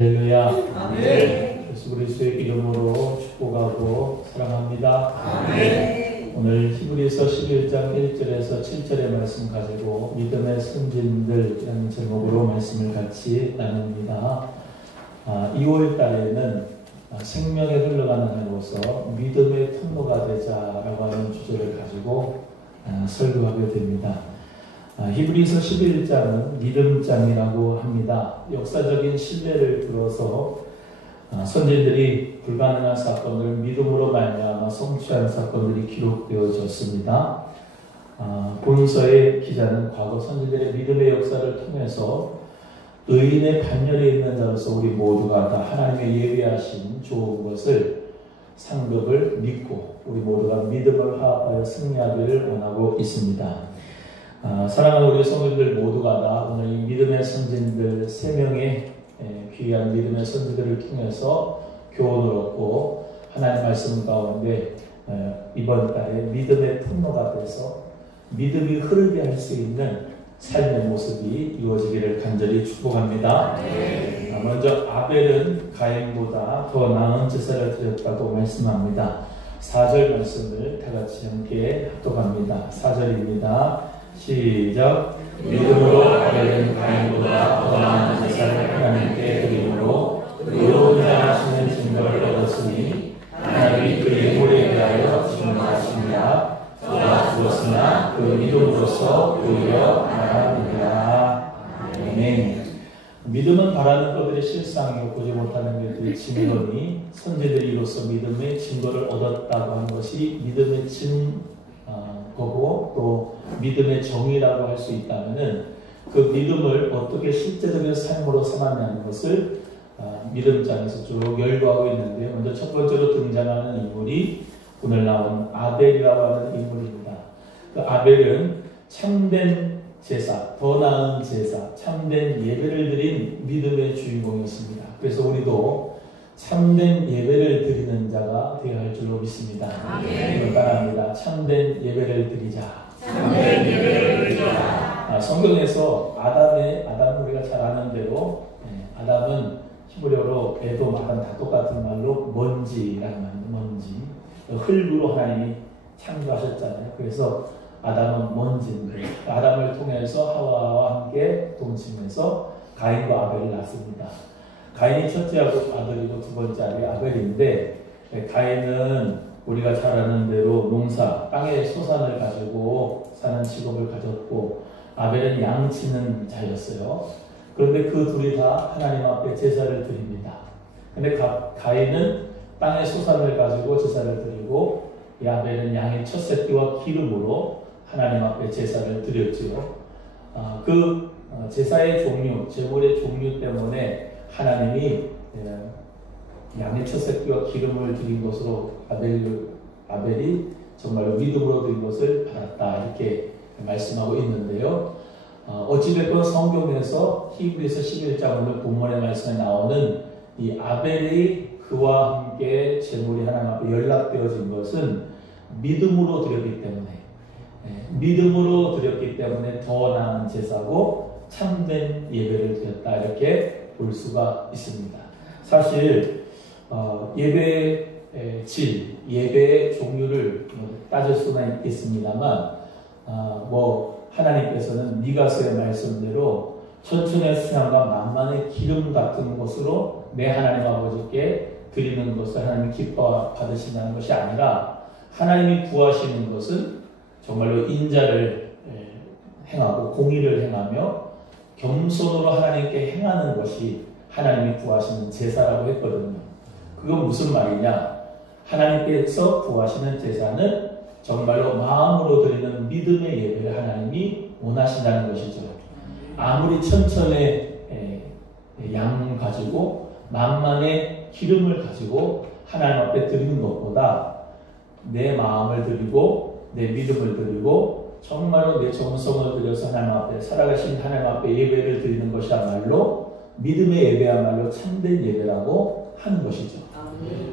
할렐루야. 아멘. 예수 그리스도의 이름으로 축복하고 사랑합니다. 아멘. 오늘 히브리서 11장 1절에서 7절의 말씀 가지고 믿음의 선진들이라는 제목으로 말씀을 같이 나눕니다. 2월 달에는 생명에 흘러가는 해로서 믿음의 통로가 되자라고 하는 주제를 가지고 설교하게 됩니다. 히브리서 11장은 믿음장이라고 합니다. 역사적인 신뢰를 들어서 선진들이 불가능한 사건을 믿음으로 말미암아 성취한 사건들이 기록되어졌습니다. 본서의 기자는 과거 선진들의 믿음의 역사를 통해서 의인의 반열에 있는 자로서 우리 모두가 다 하나님의 예비하신 좋은 것을 상급을 믿고 우리 모두가 믿음을 화합하여 승리하기를 원하고 있습니다. 사랑하는 우리 성도들 모두가 다 오늘 이 믿음의 선진들 3명의 귀한 믿음의 선지들을 통해서 교훈을 얻고 하나님 말씀 가운데 이번 달에 믿음의 통로가 돼서 믿음이 흐르게 할 수 있는 삶의 모습이 이루어지기를 간절히 축복합니다. 먼저 아벨은 가인보다 더 나은 제사를 드렸다고 말씀합니다. 4절 말씀을 다 같이 함께 합독합니다. 4절입니다. 시작. 믿음으로 아벨은 가인보다 더 나은 제사를 하나님께 드림으로 의로운 자 하시는 증거를 얻었으니 하나님이 그의 도리에 대하여 증거하시니라. 그가 죽었으나 그 믿음으로써 도리어 말하느니라. 아멘. 믿음은 바라는 것들의 실상이고 보지 못하는 것들의 증거니 선지들이 이로써 믿음의 증거를 얻었다고 하는 것이 믿음의 거고 또 믿음의 정의라고 할 수 있다면은 그 믿음을 어떻게 실제적인 삶으로 삼았냐는 것을 믿음장에서 쭉 열거하고 있는데요. 먼저 첫 번째로 등장하는 인물이 오늘 나온 아벨이라고 하는 인물입니다. 그 아벨은 참된 제사, 더 나은 제사, 참된 예배를 드린 믿음의 주인공이었습니다. 그래서 우리도 참된 예배를 드리는 자가 되어야 할 줄로 믿습니다. 아멘. 바랍니다. 참된 예배를 드리자. 참된 예배를 드리자. 성경에서 아담 우리가 잘 아는 대로 아담은 히브리어로 에도 말은 다 똑같은 말로 먼지라는 말입니다. 먼지. 흙으로 하나님이 창조하셨잖아요. 그래서 아담은 먼지인데 아담을 통해서 하와와 함께 동침해서 가인과 아벨을 낳습니다. 가인이 첫째 아들이고 두 번째 아들이 아벨인데 가인은 우리가 잘 아는 대로 농사, 땅의 소산을 가지고 사는 직업을 가졌고 아벨은 양치는 자였어요. 그런데 그 둘이 다 하나님 앞에 제사를 드립니다. 그런데 가인은 땅의 소산을 가지고 제사를 드리고 이 아벨은 양의 첫 새끼와 기름으로 하나님 앞에 제사를 드렸지요. 그 제사의 종류, 제물의 종류 때문에 하나님이 양의 첫 새끼와 기름을 드린 것으로 아벨이 정말로 믿음으로 드린 것을 받았다 이렇게 말씀하고 있는데요. 어찌됐건 성경에서 히브리서 11장 오늘 본문의 말씀에 나오는 이 아벨이 그와 함께 제물이 하나님 앞에 연락되어진 것은 믿음으로 드렸기 때문에 더 나은 제사고 참된 예배를 드렸다 이렇게 볼 수가 있습니다. 사실 예배의 질, 예배의 종류를 따질 수는 있습니다만 하나님께서는 미가서의 말씀대로 천천의 수양과 만만의 기름 같은 것으로 내 하나님 아버지께 드리는 것을 하나님이 기뻐 받으신다는 것이 아니라 하나님이 구하시는 것은 정말로 인자를 행하고 공의를 행하며 겸손으로 하나님께 행하는 것이 하나님이 구하시는 제사라고 했거든요. 그건 무슨 말이냐? 하나님께서 구하시는 제사는 정말로 마음으로 드리는 믿음의 예배를 하나님이 원하신다는 것이죠. 아무리 천천의 양 가지고 만만의 기름을 가지고 하나님 앞에 드리는 것보다 내 마음을 드리고 내 믿음을 드리고 정말로 내 정성을 들여서 하나님 앞에 살아가신 하나님 앞에 예배를 드리는 것이야말로 믿음의 예배야말로 참된 예배라고 하는 것이죠.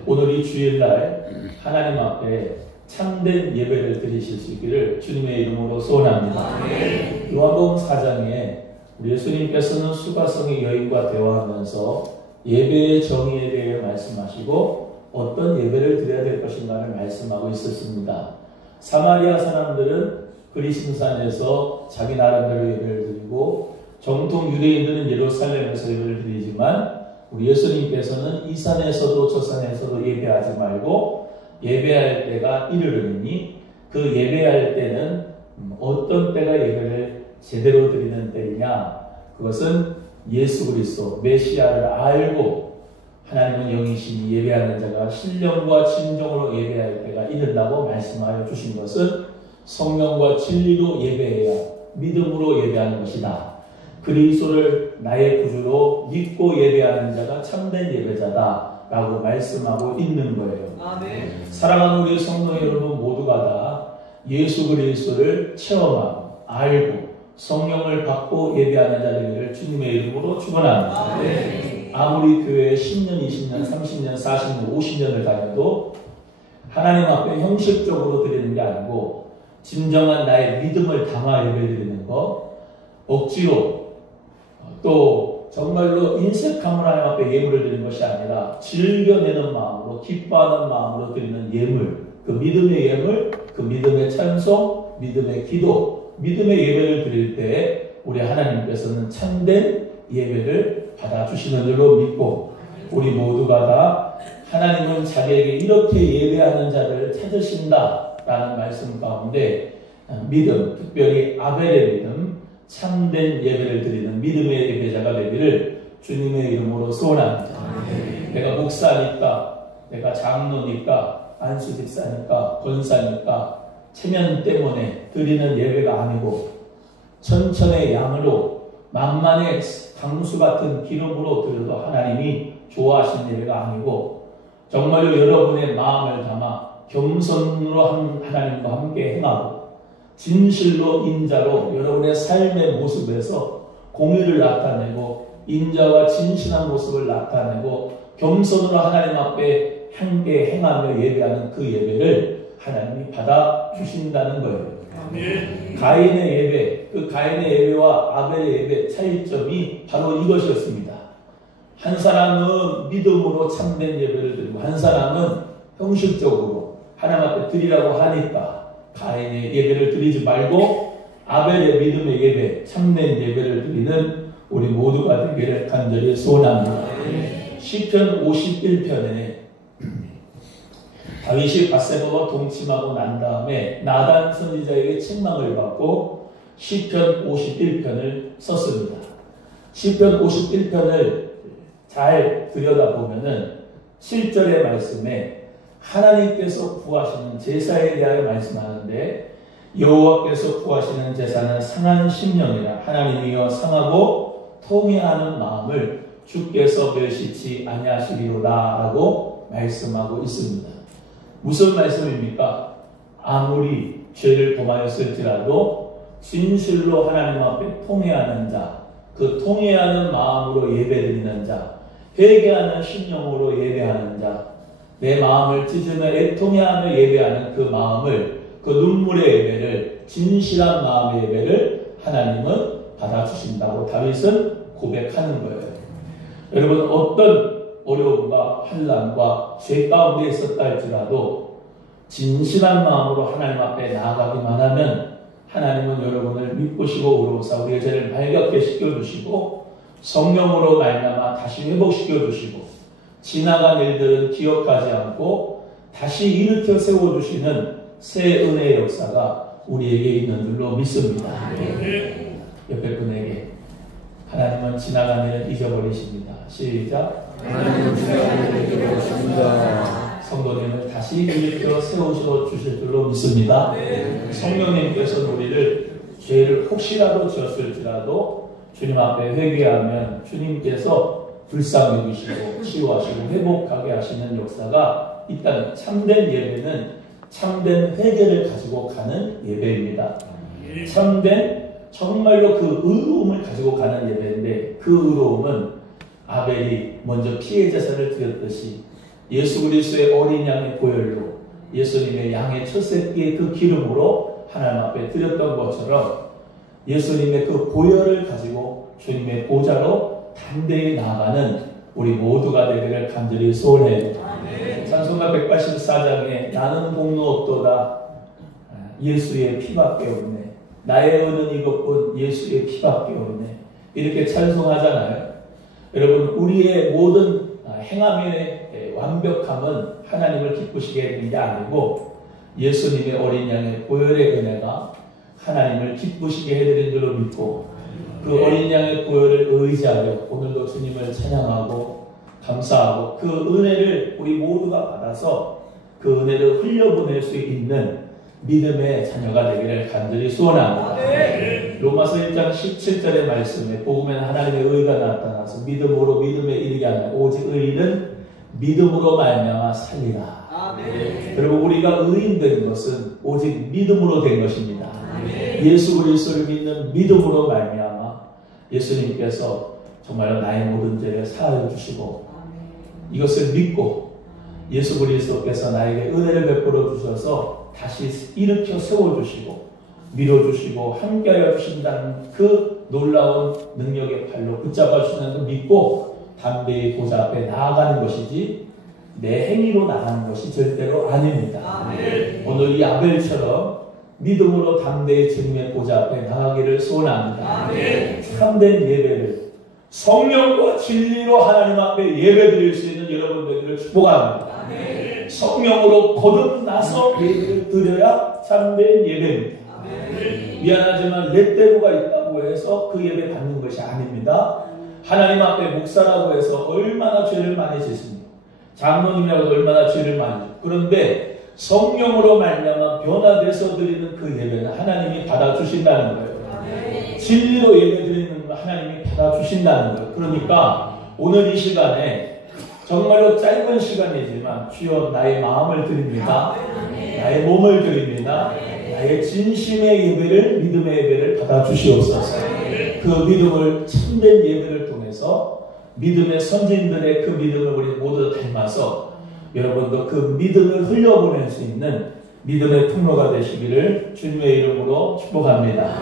오늘 이 주일날 하나님 앞에 참된 예배를 드리실 수 있기를 주님의 이름으로 소원합니다. 요한복음 4장에 우리 예수님께서는 수가성의 여인과 대화하면서 예배의 정의에 대해 말씀하시고 어떤 예배를 드려야 될 것인가를 말씀하고 있었습니다. 사마리아 사람들은 그리심산에서 자기 나름대로 예배를 드리고 정통 유대인들은 예루살렘에서 예배를 드리지만 우리 예수님께서는 이 산에서도 저 산에서도 예배하지 말고 예배할 때가 이르르니 그 예배할 때는 어떤 때가 예배를 제대로 드리는 때이냐, 그것은 예수 그리스도 메시아를 알고 하나님은 영이시니 예배하는 자가 신령과 진정으로 예배할 때가 이른다고 말씀하여 주신 것은 성령과 진리로 예배해야 믿음으로 예배하는 것이다. 그리스도를 나의 구주로 믿고 예배하는 자가 참된 예배자다 라고 말씀하고 있는 거예요. 아멘. 사랑하는 우리 성도 여러분 모두가 다 예수 그리스도를 체험하고 알고 성령을 받고 예배하는 자들을 주님의 이름으로 축원합니다. 아멘. 아무리 교회에 10년, 20년, 30년, 40년, 50년을 다녀도 하나님 앞에 형식적으로 드리는 게 아니고 진정한 나의 믿음을 담아 예배드리는 것, 억지로 또 정말로 인색함을 하나님 앞에 예물을 드리는 것이 아니라 즐겨내는 마음으로 기뻐하는 마음으로 드리는 예물, 그 믿음의 예물, 그 믿음의 찬송, 믿음의 기도, 믿음의 예배를 드릴 때 우리 하나님께서는 참된 예배를 받아주시는 줄로 믿고 우리 모두가 다 하나님은 자기에게 이렇게 예배하는 자를 찾으신다라는 말씀 가운데 믿음, 특별히 아벨의 믿음, 참된 예배를 드리는 믿음의 예배자가 되기를 주님의 이름으로 소원합니다. 내가 목사니까, 내가 장로니까, 안수집사니까, 권사니까 체면 때문에 드리는 예배가 아니고 천천의 양으로 만만의 강수 같은 기름으로 드려도 하나님이 좋아하시는 예배가 아니고 정말로 여러분의 마음을 담아 겸손으로 하나님과 함께 행하고 진실로 인자로 여러분의 삶의 모습에서 공의를 나타내고 인자와 진실한 모습을 나타내고 겸손으로 하나님 앞에 함께 행하며 예배하는 그 예배를 하나님이 받아주신다는 거예요. 아멘. 가인의 예배, 그 가인의 예배와 아벨의 예배 차이점이 바로 이것이었습니다. 한 사람은 믿음으로 참된 예배를 드리고 한 사람은 형식적으로 하나님 앞에 드리라고 하니까 가인의 예배를 드리지 말고 아벨의 믿음의 예배, 참된 예배를 드리는 우리 모두가 되기를 간절히 소원합니다. 시편 51편에 다윗이 밧세바와 동침하고 난 다음에 나단 선지자에게 책망을 받고 시편 51편을 썼습니다. 시편 51편을 잘 들여다보면은 7절의 말씀에 하나님께서 구하시는 제사에 대하여 말씀하는데 여호와께서 구하시는 제사는 상한 심령이라 하나님이여 상하고 통회하는 마음을 주께서 멸시치 아니하시리로다 라고 말씀하고 있습니다. 무슨 말씀입니까? 아무리 죄를 범하였을지라도 진실로 하나님 앞에 통회하는 자, 그 통회하는 마음으로 예배드리는 자, 회개하는 심령으로 예배하는 자, 내 마음을 찢으며 애통해하며 예배하는 그 마음을, 그 눈물의 예배를, 진실한 마음의 예배를 하나님은 받아주신다고 다윗은 고백하는 거예요. 여러분, 어떤 어려움과 환난과 죄 가운데 있었다 할지라도 진실한 마음으로 하나님 앞에 나아가기만 하면 하나님은 여러분을 믿으시고 의로우사 우리의 죄를 발견케 시켜주시고 성령으로 말미암아 다시 회복시켜주시고 지나간 일들은 기억하지 않고 다시 일으켜 세워주시는 새 은혜의 역사가 우리에게 있는 줄로 믿습니다. 옆에 분에게 하나님은 지나간 일을 잊어버리십니다. 시작. 하나님은 지나간 일을 잊어버리십니다. 성도님을 다시 일으켜 세우셔 주실 줄로 믿습니다. 성령님께서 우리를 죄를 혹시라도 지었을지라도 주님 앞에 회개하면 주님께서 불쌍히 여기시고 치유하시고 회복하게 하시는 역사가 있다는 참된 예배는 참된 회개를 가지고 가는 예배입니다. 참된 정말로 그 의로움을 가지고 가는 예배인데 그 의로움은 아벨이 먼저 피해 제사를 드렸듯이 예수 그리스도의 어린 양의 보혈로 예수님의 양의 첫 새끼의 그 기름으로 하나님 앞에 드렸던 것처럼 예수님의 그 보혈을 가지고 주님의 보좌로 담대히 나아가는 우리 모두가 되기를 간절히 소원해요. 찬송가 184장에 나는 공로 없도다 예수의 피밖에 없네. 나의 의는 이것뿐 예수의 피밖에 없네. 이렇게 찬송하잖아요. 여러분, 우리의 모든 행함의 완벽함은 하나님을 기쁘시게 해드리는 게 아니고 예수님의 어린 양의 보혈의 은혜가 하나님을 기쁘시게 해드리는 줄로 믿고 그 어린 양의 보혈을 의지하여 오늘도 주님을 찬양하고 감사하고 그 은혜를 우리 모두가 받아서 그 은혜를 흘려보낼 수 있는 믿음의 자녀가 되기를 간절히 소원합니다. 로마서 1장 17절의 말씀에 복음에는 하나님의 의가 나타나서 믿음으로 믿음에 이르게 하는 오직 의인은 믿음으로 말미암아 살리라. 여러분, 우리가 의인된 것은 오직 믿음으로 된 것입니다. 예수 그리스도를 믿는 믿음으로 말미암아 예수님께서 정말 나의 모든 죄를 사하여 주시고 이것을 믿고 예수 그리스도께서 나에게 은혜를 베풀어 주셔서 다시 일으켜 세워주시고 밀어주시고 함께하여 주신다는 그 놀라운 능력의 팔로 붙잡아 주시는 걸 믿고 담대히 보좌 앞에 나아가는 것이지 내 행위로 나가는 것이 절대로 아닙니다. 오늘 이 아벨처럼 믿음으로 담대히 주님의 보좌 앞에 나가기를 소원합니다. 참된 예배를 성령과 진리로 하나님 앞에 예배드릴 수 있는 여러분들을 축복합니다. 성령으로 거듭나서 예배를 드려야 참된 예배입니다. 미안하지만 렛대로가 있다고 해서 그 예배 받는 것이 아닙니다. 하나님 앞에 목사라고 해서 얼마나 죄를 많이 짓습니까? 장로님이라고 얼마나 죄를 많이 짓습니까? 그런데 성령으로 말미암아 변화돼서 드리는 그 예배는 하나님이 받아주신다는 거예요. 진리로 예배드리는 걸 하나님이 받아주신다는 거예요. 그러니까 오늘 이 시간에 정말로 짧은 시간이지만 주여 나의 마음을 드립니다. 나의 몸을 드립니다. 나의 진심의 예배를 믿음의 예배를 받아주시옵소서. 그 믿음을 참된 예배를 통해서 믿음의 선진들의 그 믿음을 우리 모두 닮아서 여러분도 그 믿음을 흘려보낼 수 있는 믿음의 통로가 되시기를 주님의 이름으로 축복합니다.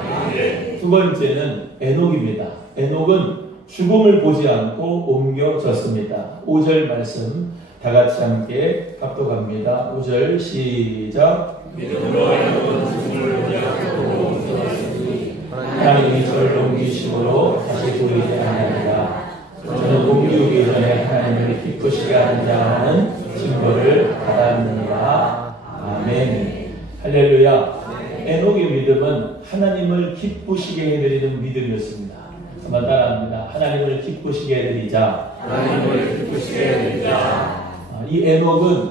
두 번째는 에녹입니다. 에녹은 죽음을 보지 않고 옮겨졌습니다. 5절 말씀 다 같이 함께 합독합니다. 5절 시작. 믿음으로 에녹은 죽음을 보지 않고 옮겨졌으니 하나님이 저를 옮기심으로 다시 보이지 아니하리라. 저는 옮기기 전에 하나님을 기쁘시게 하는 자라는 증거를 받았느니라. 아멘. 할렐루야. 에녹의 믿음은 하나님을 기쁘시게 해드리는 믿음이었습니다. 한번 따라합니다. 하나님을 기쁘시게 해드리자. 하나님을 기쁘시게 해드리자. 이 에녹은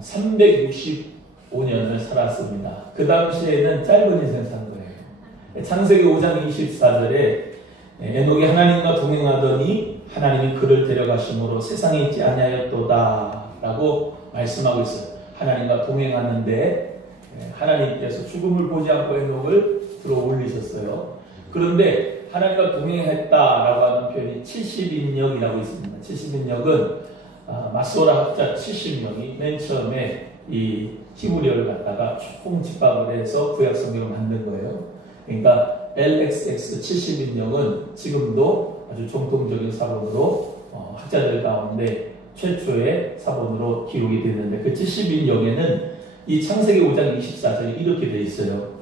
365년을 살았습니다. 그 당시에는 짧은 인생 산 거예요. 창세기 5장 24절에 에녹이 하나님과 동행하더니 하나님이 그를 데려가심으로 세상에 있지 아니하였도다 라고 말씀하고 있어요. 하나님과 동행하는데 하나님께서 죽음을 보지 않고 에녹을 들어 올리셨어요. 그런데 하나님과 동행했다라고 하는 표현이 70인역이라고 있습니다. 70인역은 마소라 학자 70명이 맨 처음에 이 히브리어를 갖다가 총 집합을 해서 구약 성경을 만든 거예요. 그러니까 LXX 70인역은 지금도 아주 정통적인 사본으로 학자들 가운데 최초의 사본으로 기록이 되는데 그 70인역에는 이 창세기 5장 24절이 이렇게 되어 있어요.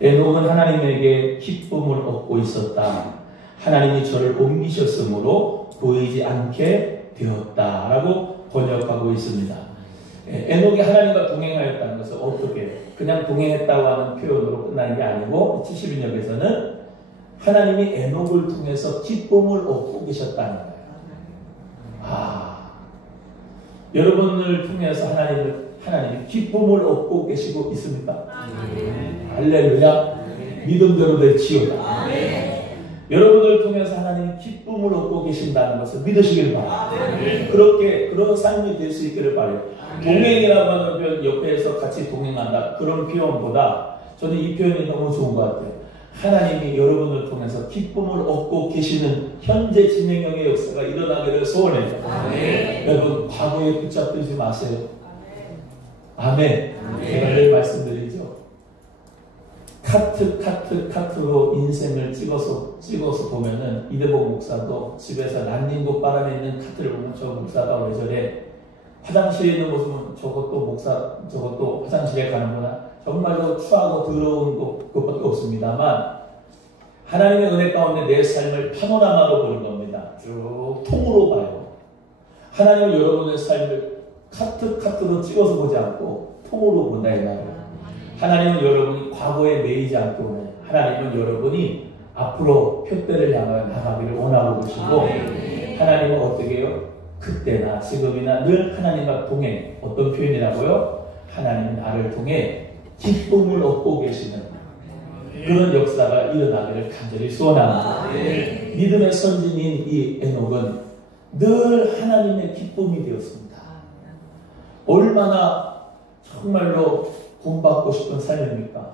에녹은 하나님에게 기쁨을 얻고 있었다. 하나님이 저를 옮기셨으므로 보이지 않게 되었다라고 번역하고 있습니다. 에녹이 하나님과 동행하였다는 것은 어떻게 그냥 동행했다고 하는 표현으로 끝나는 게 아니고 70인역에서는 하나님이 에녹을 통해서 기쁨을 얻고 계셨다는 거예요. 여러분을 통해서 하나님이 기쁨을 얻고 계시고 있습니까? 할렐루야. 믿음대로 될지어다. 여러분을 통해서 하나님이 기쁨을 얻고 계신다는 것을 믿으시길 바랍니다. 그런 삶이 될 수 있기를 바라요. 동행이라고 하는 표현, 옆에서 같이 동행한다. 그런 표현보다 저는 이 표현이 너무 좋은 것 같아요. 하나님이 여러분을 통해서 기쁨을 얻고 계시는 현재 진행형의 역사가 일어나기를 소원해요. 여러분, 과거에 붙잡지 마세요. 아멘. 제가 늘 말씀드리죠. 카트로 인생을 찍어서 보면은 이대복 목사도 집에서 란닝도 빨아내 있는 카트를 보면 저 목사가 왜 저래? 화장실에 있는 모습은 저것도 화장실에 가는구나. 정말로 추하고 더러운 것밖에 없습니다만 하나님의 은혜 가운데 내 삶을 파노라마로 보는 겁니다. 쭉 통으로 봐요. 하나님은 여러분의 삶을 카트로 찍어서 보지 않고 통으로 본다 이 말이에요. 하나님은 여러분이 과거에 매이지 않고 보내요. 하나님은 여러분이 앞으로 표대를 향하여 나가기를 원하고 계시고 하나님은 어떻게 해요? 그때나 지금이나 늘 하나님과 동행. 어떤 표현이라고요? 하나님이 나를 통해 기쁨을 얻고 계시는 그런 역사가 일어나기를 간절히 소원합니다. 믿음의 선진인 이 에녹은 늘 하나님의 기쁨이 되었습니다. 얼마나 정말로 본받고 싶은 삶입니까?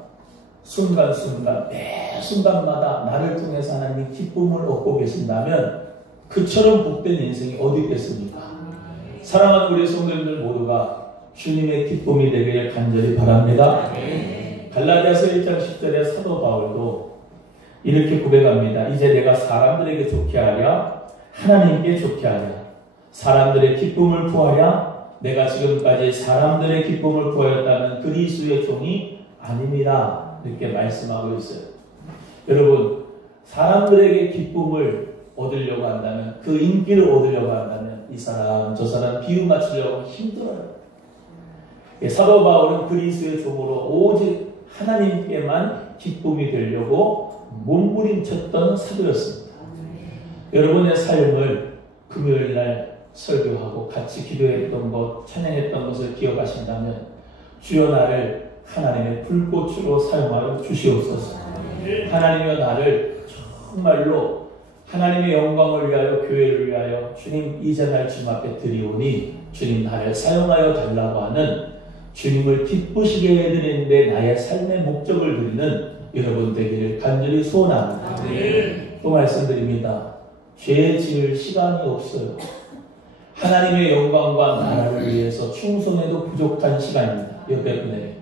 순간순간 매 순간마다 나를 통해서 하나님이 기쁨을 얻고 계신다면 그처럼 복된 인생이 어디 있겠습니까? 사랑하는 우리 성도님들 모두가 주님의 기쁨이 되기를 간절히 바랍니다. 갈라디아서 1장 10절에 사도 바울도 이렇게 고백합니다. 이제 내가 사람들에게 좋게 하랴 하나님께 좋게 하랴 사람들의 기쁨을 구하랴 내가 지금까지 사람들의 기쁨을 구하였다는 그리스도의 종이 아닙니다. 이렇게 말씀하고 있어요. 여러분, 사람들에게 기쁨을 얻으려고 한다면, 그 인기를 얻으려고 한다면 이 사람 저 사람 비유 맞추려고 힘들어요. 사도 바울은 그리스도의 종으로 오직 하나님께만 기쁨이 되려고 몸부림쳤던 사도였습니다. 여러분의 삶을 금요일날 설교하고 같이 기도했던 것, 찬양했던 것을 기억하신다면 주여 나를 하나님의 불꽃으로 사용하여 주시옵소서. 하나님여 나를 정말로 하나님의 영광을 위하여 교회를 위하여 주님 이전할 주님 앞에 드리오니 주님 나를 사용하여 달라고 하는 주님을 기쁘시게 해드리는데 나의 삶의 목적을 드리는 여러분 되기를 간절히 소원합니다. 또 말씀드립니다. 죄 지을 시간이 없어요. 하나님의 영광과 나라를 위해서 충성해도 부족한 시간입니다. 옆에 분에게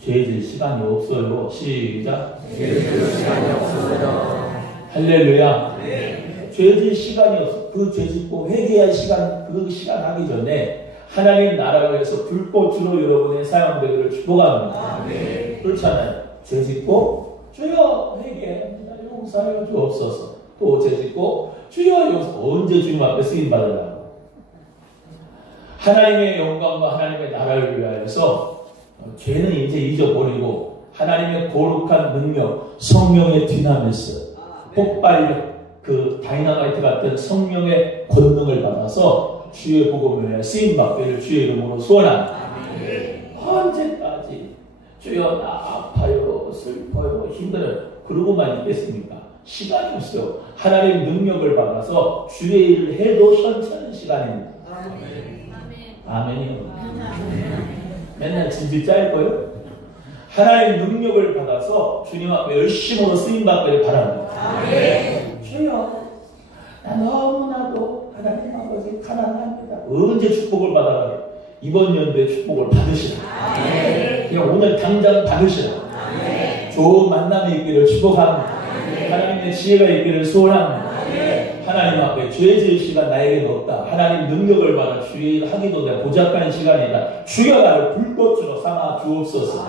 죄 지을 시간이 없어요. 시작. 죄 지을 시간이 없어요. 할렐루야. 죄 지을 시간이 없어. 그 죄 짓고 회개할 시간, 그 시간 하기 전에 하나님 나라를 위해서 불꽃으로 여러분의 사용되기를 축복합니다. 그렇잖아요. 죄 짓고 주여 회개합니다. 용서하여 주옵소서. 또 죄 짓고 주여 용서. 언제 주님 앞에 쓰임 받으라고. 하나님의 영광과 하나님의 나라를 위하여서 죄는 이제 잊어버리고 하나님의 거룩한 능력, 성령의 디나미스, 폭발력, 그 다이너마이트 같은 성령의 권능을 받아서 주의 복음을 위해 쓰임받기를 주의 이름으로 소원합니다. 언제까지 주여 나 아파요, 슬퍼요, 힘들어요 그러고만 있겠습니까? 시간이 없어요. 하나님 능력을 받아서 주의 일을 해도 현찮은 시간입니다. 아멘이요. 맨날 질질 짤 거예요. 하나님 능력을 받아서 주님 앞에 열심으로 쓰임받기를 바랍니다. 주여 나 너무나도 하나님 아버지 가난합니다. 언제 축복을 받아가요? 이번 연도에 축복을 받으시라. 그냥 오늘 당장 받으시라. 좋은 만남이 있기를 축복합니다. 하나님의 지혜가 있기를 소원합니다. 하나님 앞에 죄 지을 시간 나에게는 없다. 하나님 능력을 받아 주의 일 하기도 내가 보잡한 시간이다. 주여 나를 불꽃으로 삼아 주옵소서.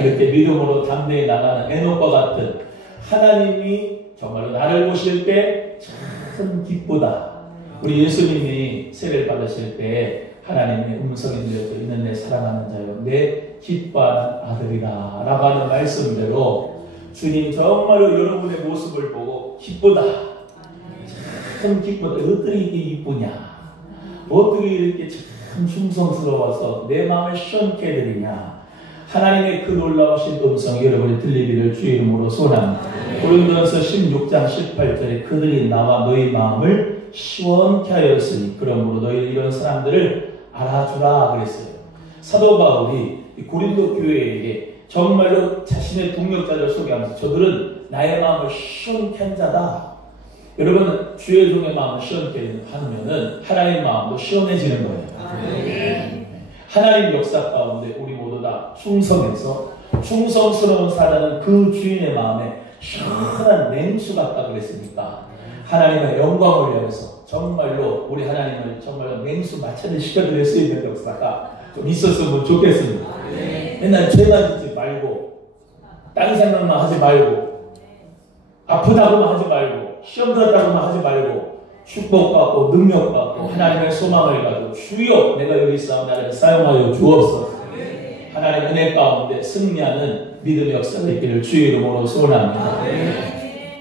그렇게 믿음으로 담대히 나가는 에녹과 같은 하나님이 정말로 나를 보실 때 참 기쁘다. 우리 예수님이 세례를 받으실 때 하나님의 음성이 들려져 있는 내 사랑하는 자여 내 기뻐하는 아들이라 라고 하는 말씀대로 주님 정말로 여러분의 모습을 보고 기쁘다. 참 기쁘다. 어떻게 이렇게 이쁘냐? 어떻게 이렇게 참 충성스러워서 내 마음을 시원케 해드리냐? 하나님의 그 놀라우신 음성이 여러분이 들리기를 주의 이름으로 소원합니다. 고린도전서 16장 18절에 그들이 나와 너희 마음을 시원케 하였으니 그러므로 너희 이런 사람들을 알아주라 그랬어요. 사도 바울이 고린도 교회에게 정말로 자신의 동역자를 소개하면서 저들은 나의 마음을 시원케 한 자다. 여러분 주의 종의 마음을 시원케 하면은 하나님의 마음도 시원해지는 거예요. 하나님 역사 가운데 우리 모두 다 충성해서 충성스러운 사자는 그 주인의 마음에 시원한 냉수 같다고 그랬으니까 하나님의 영광을 위해서 정말로 우리 하나님을 정말 냉수 마찰을 시켜드릴 수 있는 역사가 좀 있었으면 좋겠습니다. 맨날 죄만 짓지 말고 딴 생각만 하지 말고 아프다고만 하지 말고 시험 들었다고만 하지 말고 축복받고 능력받고 하나님의 소망을 가지고 주여 내가 여기 있어 나를 사용하여 주옵소서. 하나님의 은혜 가운데 승리하는 믿음의 역사가 있기를 주의 이름으로 소원합니다.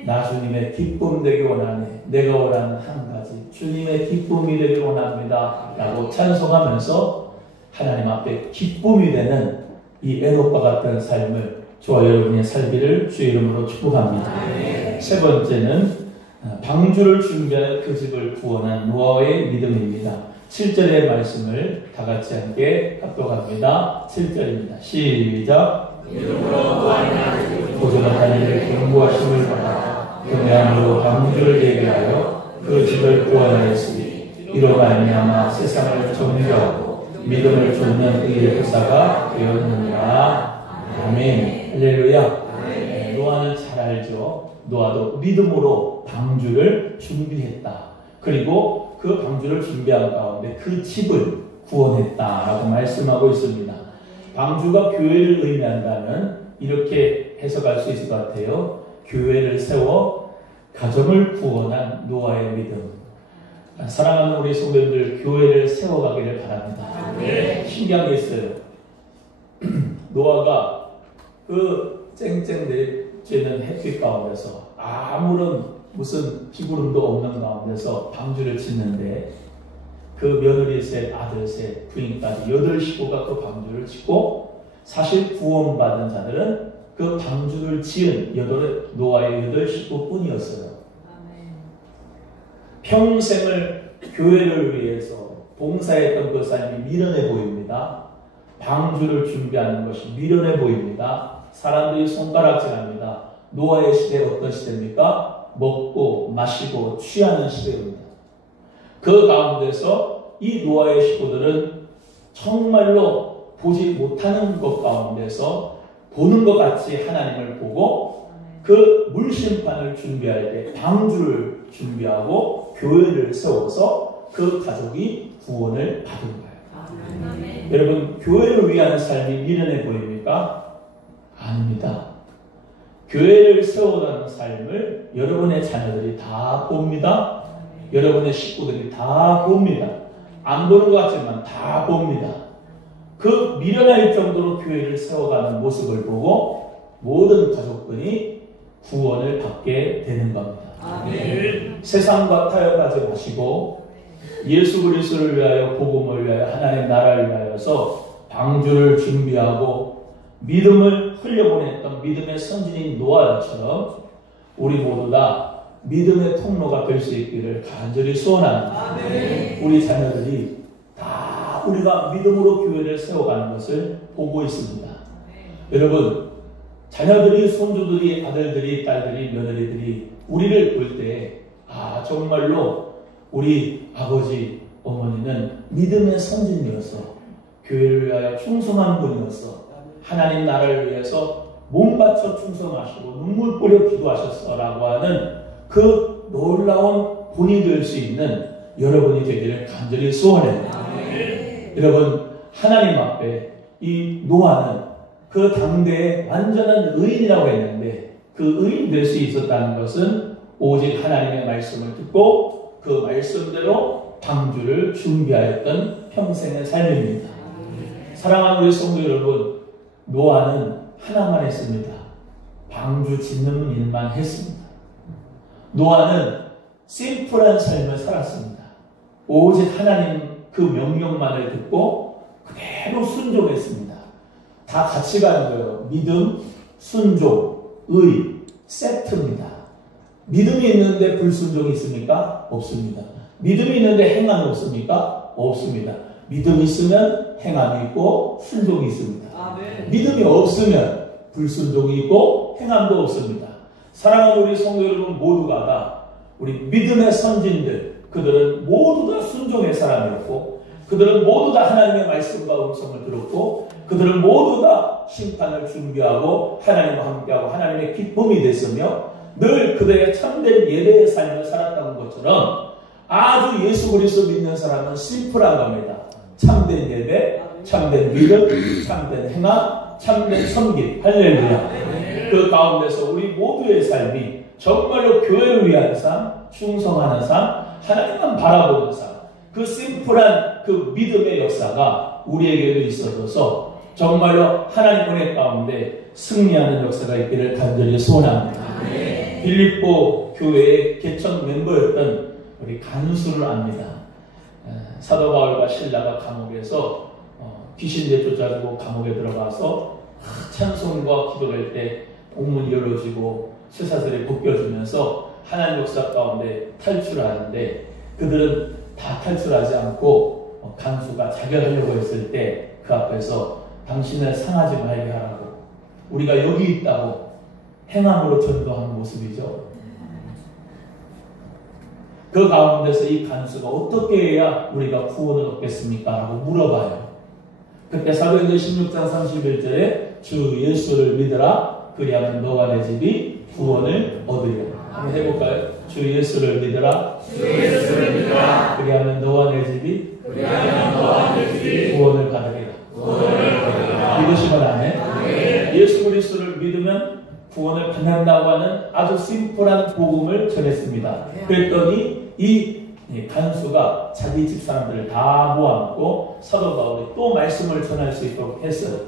나 주님의 기쁨 되기 원하네. 내가 원하는 한 가지 주님의 기쁨이 되기 원합니다 라고 찬송하면서 하나님 앞에 기쁨이 되는 이 에녹과 같은 삶을 저와 여러분이 살기를 주의 이름으로 축복합니다. 세 번째는 방주를 준비하여 그 집을 구원한 노아의 믿음입니다. 7절의 말씀을 다 같이 함께 합독합니다. 7절입니다. 시작. 보존한 일을 경고하심을 받아 금양으로 방주를 예비하여 그 집을 구원하였으니 이로 말미암아 세상을 정죄하고 믿음을 좇는 의의 역사가 되었느니라. 아멘. 할렐루야. 노아는 잘 알죠. 노아도 믿음으로 방주를 준비했다. 그리고 그 방주를 준비한 가운데 그 집을 구원했다라고 말씀하고 있습니다. 방주가 교회를 의미한다면 이렇게 해석할 수 있을 것 같아요. 교회를 세워 가정을 구원한 노아의 믿음. 사랑하는 우리 성도님들 교회를 세워가기를 바랍니다. 신기한 게 있어요. 노아가 그 쨍쨍 내리쬐는 햇빛 가운데서 아무런 무슨 비구름도 없는 가운데서 방주를 짓는데 그 며느리 셋, 아들 셋, 부인까지 8식구가 그 방주를 짓고 사실 구원받은 자들은 그 방주를 지은 노아의 8식구뿐이었어요. 평생을 교회를 위해서 봉사했던 그 삶이 미련해 보입니다. 방주를 준비하는 것이 미련해 보입니다. 사람들이 손가락질합니다. 노아의 시대 어떤 시대입니까? 먹고 마시고 취하는 시대입니다. 그 가운데서 이 노아의 식구들은 정말로 보지 못하는 것 가운데서 보는 것 같이 하나님을 보고 그 물심판을 준비할 때 방주를 준비하고 교회를 세워서 그 가족이 구원을 받은 거예요. 여러분 교회를 위한 삶이 미련해 보입니까? 아닙니다. 교회를 세워가는 삶을 여러분의 자녀들이 다 봅니다. 여러분의 식구들이 다 봅니다. 안 보는 것 같지만 다 봅니다. 그 미련할 정도로 교회를 세워가는 모습을 보고 모든 가족들이 구원을 받게 되는 겁니다. 아멘. 세상과 타협하지 마시고 예수 그리스도를 위하여 복음을 위하여 하나님의 나라를 위하여서 방주를 준비하고 믿음을 흘려보냈던 믿음의 선진인 노아처럼 우리 모두 다 믿음의 통로가 될 수 있기를 간절히 소원합니다. 아멘. 우리 자녀들이 다 우리가 믿음으로 교회를 세워가는 것을 보고 있습니다. 여러분 자녀들이 손주들이 아들들이 딸들이 며느리들이 우리를 볼 때 정말로 우리 아버지 어머니는 믿음의 선진이어서 교회를 위하여 충성한 분이어서 하나님 나라를 위해서 몸 바쳐 충성하시고 눈물 뿌려 기도하셨어 라고 하는 그 놀라운 본이 될 수 있는 여러분이 되기를 간절히 소원합니다. 여러분 하나님 앞에 이 노아는 그 당대의 완전한 의인이라고 했는데 그 의인 될 수 있었다는 것은 오직 하나님의 말씀을 듣고 그 말씀대로 방주를 준비하였던 평생의 삶입니다. 사랑하는 우리 성도 여러분, 노아는 하나만 했습니다. 방주 짓는 일만 했습니다. 노아는 심플한 삶을 살았습니다. 오직 하나님 그 명령만을 듣고 그대로 순종했습니다. 다 같이 가는 거예요. 믿음, 순종, 의, 세트입니다. 믿음이 있는데 불순종이 있습니까? 없습니다. 믿음이 있는데 행함이 없습니까? 없습니다. 믿음이 있으면 행함이 있고 순종이 있습니다. 아멘. 믿음이 없으면 불순종이 있고 행함도 없습니다. 사랑하는 우리 성도 여러분 모두가 다 우리 믿음의 선진들, 그들은 모두 다 순종의 사람이었고 그들은 모두 다 하나님의 말씀과 음성을 들었고 그들은 모두 다 심판을 준비하고 하나님과 함께하고 하나님의 기쁨이 됐으며 늘 그들의 참된 예배의 삶을 살았다는 것처럼 아주 예수 그리스도 믿는 사람은 심플한 겁니다. 참된 예배, 참된 믿음, 참된 행함, 참된 섬김. 할렐루야. 그 가운데서 우리 모두의 삶이 정말로 교회를 위한 삶, 충성하는 삶, 하나님만 바라보는 삶, 그 심플한 그 믿음의 역사가 우리에게도 있어져서 정말로 하나님 은혜 가운데 승리하는 역사가 있기를 간절히 소원합니다. 빌립보 교회의 개척 멤버였던 우리 간수를 압니다. 사도 바울과 실라가 감옥에서 귀신에 쫓아주고 감옥에 들어가서 찬송과 기도할 때 옥문이 열어지고 쇠사슬이 벗겨지면서 하나님 역사 가운데 탈출하는데 그들은 다 탈출하지 않고 간수가 자결하려고 했을 때 그 앞에서 당신을 상하지 말게 하라고 우리가 여기 있다고 행함으로 전도하는 모습이죠. 그 가운데서 이 간수가 어떻게 해야 우리가 구원을 얻겠습니까? 라고 물어봐요. 그때 사도행전 16장 31절에 주 예수를 믿으라 그리하면 너와 내 집이 구원을 얻으리라. 한번 해볼까요? 주 예수를 믿으라 그리하면 너와 내 집이 구원을 받으리라. 믿으시면 아멘. 예수 그리스도를 믿으면 구원을 받는다고 하는 아주 심플한 복음을 전했습니다. 그랬더니 이 간수가 자기 집 사람들을 다 모아놓고 사도 바울이 또 말씀을 전할 수 있도록 했어요.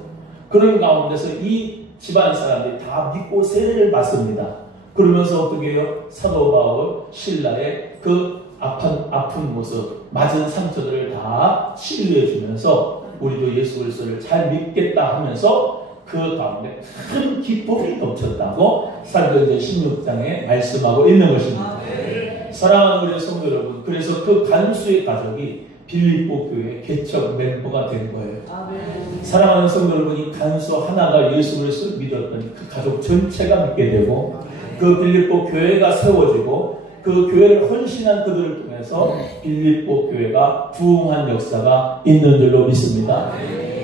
그런 가운데서 이 집안 사람들이 다 믿고 세례를 받습니다. 그러면서 어떻게 해요? 사도 바울, 신라의 그 아픈 모습, 맞은 상처들을 다 치유해 주면서 우리도 예수 그리스도를 잘 믿겠다 하면서 그 가운데 큰 기쁨이 넘쳤다고 사도행전 16장에 말씀하고 있는 것입니다. 사랑하는 우리 성도 여러분, 그래서 그 간수의 가족이 빌립보 교회 개척 멤버가 된 거예요. 사랑하는 성도 여러분, 이 간수 하나가 예수 그리스도를 믿었던 그 가족 전체가 믿게 되고 그 빌립보 교회가 세워지고 그 교회를 헌신한 그들을 통해서 빌립보 교회가 부흥한 역사가 있는 줄로 믿습니다.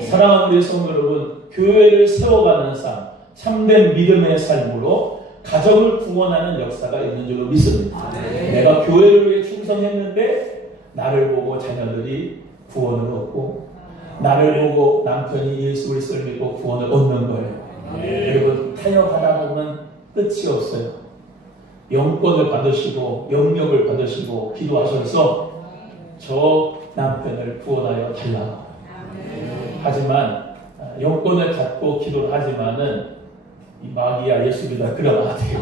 사랑하는 우리 성도 여러분, 교회를 세워가는 삶, 참된 믿음의 삶으로 가정을 구원하는 역사가 있는 줄로 믿습니다. 내가 교회를 위해 충성했는데 나를 보고 자녀들이 구원을 얻고 나를 보고 남편이 예수 그리스도를 믿고 구원을 얻는 거예요. 여러분, 타협하다 보면 끝이 없어요. 영권을 받으시고 영역을 받으시고 기도하셔서 저 남편을 구원하여 달라. 하지만 영권을 갖고 기도를 하지만은 이 마귀야 예수 믿어 그러면 안 돼요.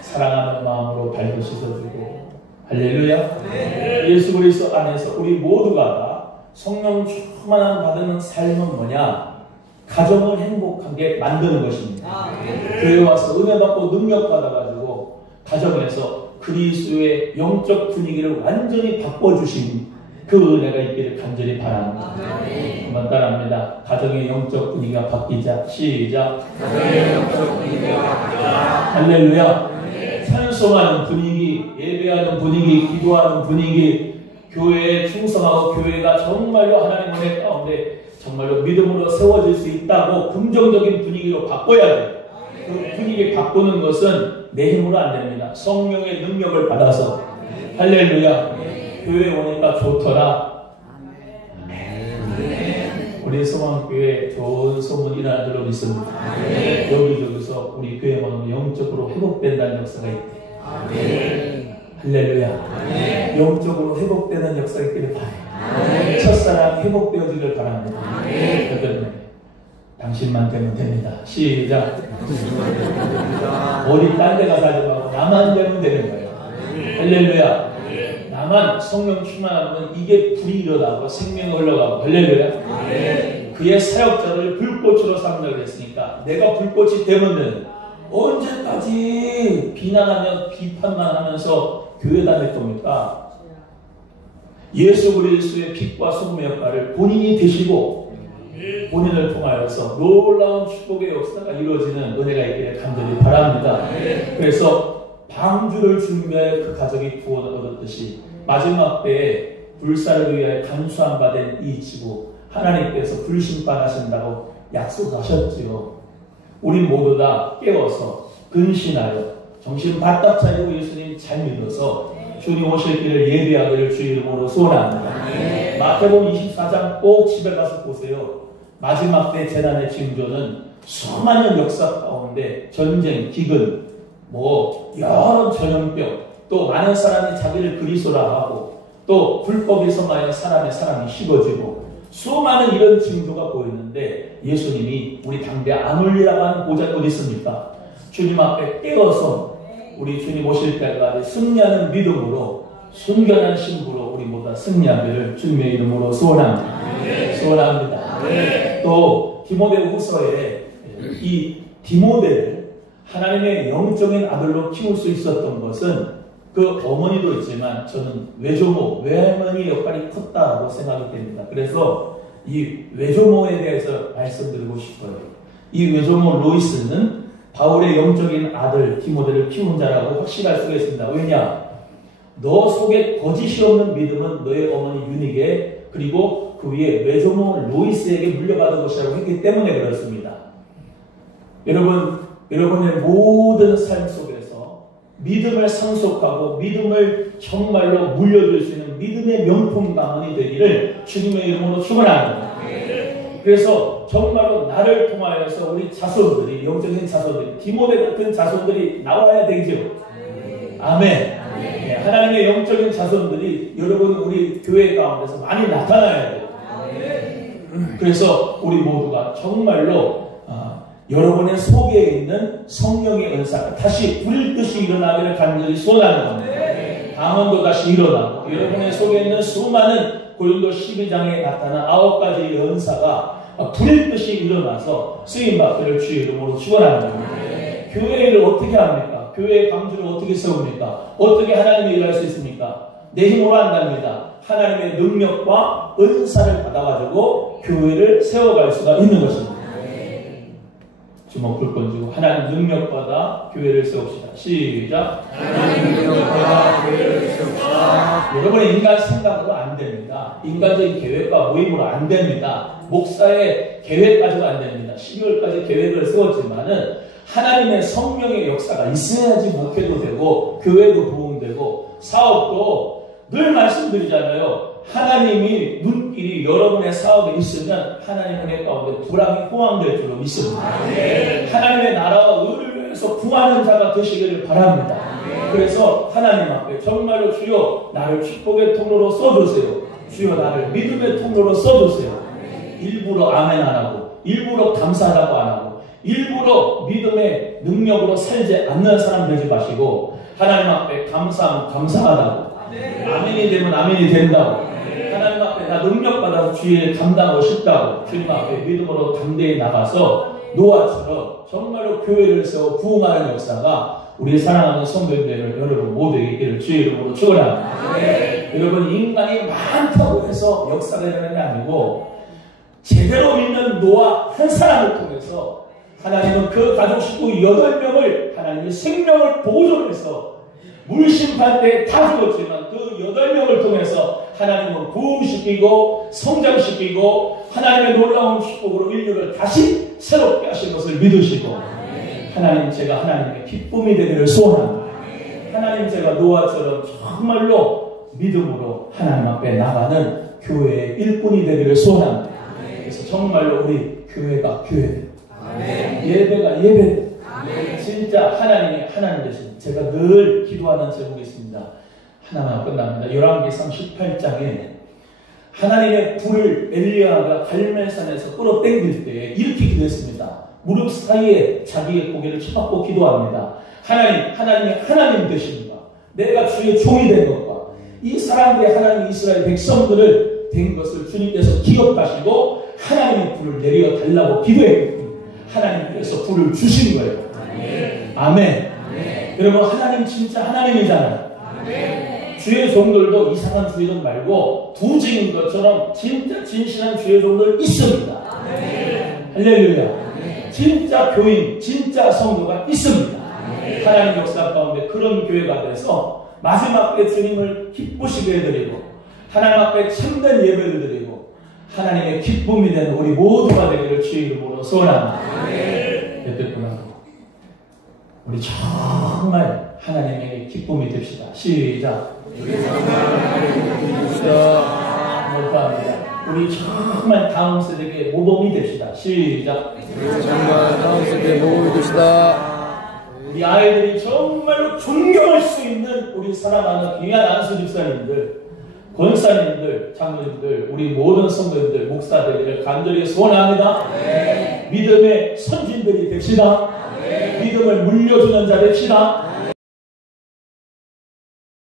사랑하는 마음으로 발도 씻어주고 할렐루야. 예수 그리스도 안에서 우리 모두가 다 성령 충만함 받는 삶은 뭐냐? 가정을 행복하게 만드는 것입니다. 교회 와서 은혜 받고 능력 받아가지고 가정에서 그리스도의 영적 분위기를 완전히 바꿔주신 그 은혜가 있기를 간절히 바랍니다. 한번 따라합니다. 가정의 영적 분위기가 바뀌자. 시작. 가정의 영적 분위기가 바뀌자. 할렐루야. 찬송하는 분위기, 예배하는 분위기, 기도하는 분위기, 교회에 충성하고 교회가 정말로 하나님 은혜 가운데 정말로 믿음으로 세워질 수 있다고 긍정적인 분위기로 바꿔야 돼요. 그 분위기 바꾸는 것은 내 힘으로 안 됩니다. 성령의 능력을 받아서. 할렐루야. 교회 오니까 좋더라. 우리 소망교회 좋은 소문이 일어나는 줄로 믿습니다. 여기저기서 우리 교회만은 영적으로 회복된다는 역사가 있대. 할렐루야. 영적으로 회복되는 역사가 있기를 바라요. 첫사랑 회복되어지길 바랍니다. 당신만 되면 됩니다. 시작. 어디 딴 데 가서 하지 말고 나만 되면 되는 거예요. 할렐루야. 나만 성령 충만하면 이게 불이 일어나고 생명이 흘러가고 할렐루야. 그의 사역자를 불꽃으로 삼는다고 했으니까 내가 불꽃이 되면 언제까지 비난하며 비판만 하면서 교회 다닐 겁니까? 예수 그리스도의 빛과 소금의 역할을 본인이 되시고 본인을 통하여서 놀라운 축복의 역사가 이루어지는 은혜가 있기를 간절히 바랍니다. 그래서 방주를 준비하여 그 가정이 구원을 얻었듯이 마지막 때에 불사를 위하여 간수함 받은 이 지구 하나님께서 불심판하신다고 약속하셨지요. 우리 모두 다 깨어서 근신하여 정신 바짝 차리고 예수님 잘 믿어서 주님 오실 길을 예비하기를 주 이름으로 소원합니다. 마태복음 24장 꼭 집에 가서 보세요. 마지막 때 재난의 징조는 수많은 역사 가운데 전쟁, 기근, 여러 전염병, 또 많은 사람이 자기를 그리스도라 하고, 또 불법에 성하여 사람이 식어지고, 수많은 이런 징조가 보이는데 예수님이 우리 당대 아놀리라고 하는 보좌가 어디 있습니까? 주님 앞에 깨어서 우리 주님 오실 때까지 승리하는 믿음으로 순결한 신부로 우리 모두 승리하기를 주님의 이름으로 소원합니다. 소원합니다. 또 디모데후서에 이 디모데를 하나님의 영적인 아들로 키울 수 있었던 것은 그 어머니도 있지만 저는 외조모, 외할머니 역할이 컸다고 생각이 됩니다. 그래서 이 외조모에 대해서 말씀드리고 싶어요. 이 외조모 로이스는 바울의 영적인 아들 디모데를 키운 자라고 확신할 수가 있습니다. 왜냐? 너 속에 거짓이 없는 믿음은 너의 어머니 유닉에 그리고 그 위에 외조모 로이스에게 물려받은 것이라고 했기 때문에 그렇습니다. 여러분의 모든 삶 속에서 믿음을 상속하고 믿음을 정말로 물려줄 수 있는 믿음의 명품 가문이 되기를 주님의 이름으로 축원합니다. 그래서 정말로 나를 통하여서 우리 자손들이, 영적인 자손들이, 디모데 같은 자손들이 나와야 되죠. 아멘. 네, 하나님의 영적인 자손들이 여러분 우리 교회 가운데서 많이 나타나야 돼요. 그래서 우리 모두가 정말로 여러분의 속에 있는 성령의 은사가 다시 불일 듯이 일어나기를 간절히 소원하는 겁니다. 방언도 다시 일어나고 여러분의 속에 있는 수많은 고린도 12장에 나타난 9가지의 은사가 불일 듯이 일어나서 쓰임받기를 주의 이름으로 축원합니다. 교회를 어떻게 합니까? 교회의 방주를 어떻게 세웁니까? 어떻게 하나님의 일을 할 수 있습니까? 내 힘으로 한답니다. 하나님의 능력과 은사를 받아가지고 교회를 세워갈 수가 있는 것입니다. 주먹 불 던지고 하나님 능력받아 교회를 세웁시다. 시작. 하나님 능력받아 교회를 세웁시다. 여러분의 인간 생각으로 안 됩니다. 인간적인 계획과 모임으로 안 됩니다. 목사의 계획까지도 안 됩니다. 12월까지 계획을 세웠지만은 하나님의 성령의 역사가 있어야지 목회도 되고 교회도 부흥되고 사업도 늘 말씀드리잖아요. 하나님이 눈길이 여러분의 사업에 있으면 하나님 은혜 가운데 불황이 호황될 줄로 믿습니다. 하나님의 나라와 의를 위해서 구하는 자가 되시기를 바랍니다. 그래서 하나님 앞에 정말로 주여 나를 축복의 통로로 써주세요. 주여 나를 믿음의 통로로 써주세요. 일부러 아멘 안 하고 일부러 감사하라고 안 하고 일부러 믿음의 능력으로 살지 않는 사람 되지 마시고 하나님 앞에 감사하면 감사하다고 아멘이 되면 아멘이 된다고 하나님 앞에 나 능력받아서 주의 감당하고 싶다고 주님 앞에 믿음으로 담대히 나가서 노아처럼 정말로 교회를 세워 부흥하는 역사가 우리 사랑하는 성도님들 여러분 모두에게 있기를 주의 이름으로 축원합니다. 여러분 인간이 많다고 해서 역사가 일어나는 게 아니고 제대로 믿는 노아 한 사람을 통해서 하나님은 그 가족 식구 8명을 하나님의 생명을 보존해서 물심판 때 다 죽었지만 그 8명을 통해서 하나님은 부흥시키고 성장시키고 하나님의 놀라운 축복으로 인류를 다시 새롭게 하신 것을 믿으시고 하나님 제가 하나님의 기쁨이 되기를 소원합니다. 하나님 제가 노아처럼 정말로 믿음으로 하나님 앞에 나가는 교회의 일꾼이 되기를 소원합니다. 그래서 정말로 우리 교회가 교회 예배가 예배 진짜 하나님이 하나님 되신 제가 늘 기도하는 제목이 있습니다. 하나만 끝납니다. 열왕기상 18장에 하나님의 불을 엘리야가 갈멜산에서 끌어당길 때 이렇게 기도했습니다. 무릎 사이에 자기의 고개를 쳐박고 기도합니다. 하나님이 하나님 되십니다. 내가 주의 종이 된 것과 이 사람들이 하나님 이스라엘 백성들을 된 것을 주님께서 기억하시고 하나님의 불을 내려 달라고 기도했거든요. 하나님께서 불을 주신 거예요. 아멘. 여러분 하나님 진짜 하나님이잖아요. 주의 종들도 이상한 주의종 말고 부지인 것처럼 진짜 진실한 주의 종들 있습니다. 할렐루야. 진짜 교인, 진짜 성도가 있습니다. 하나님 역사 가운데 그런 교회가 돼서 마지막 때 주님을 기쁘시게 해드리고 하나님 앞에 참된 예배를 드리고 하나님의 기쁨이 되는 우리 모두가 되기를 주의 이름으로 소원합니다. 여태뿐하고 우리 정말 하나님의 기쁨이 됩시다. 시작. 감사합니다. 우리 정말 다음 세대의 모범이 됩시다. 시작. 정말 다음 세대의 모범이 됩시다. 우리 아이들이 정말로 존경할 수 있는 우리 사랑하는 귀한 안수 집사님들, 권사님들, 장로님들, 우리 모든 성도님들, 목사들을 간절히 소원합니다. 믿음의 선진들이 됩시다. 믿음을 물려주는 자 됩시다.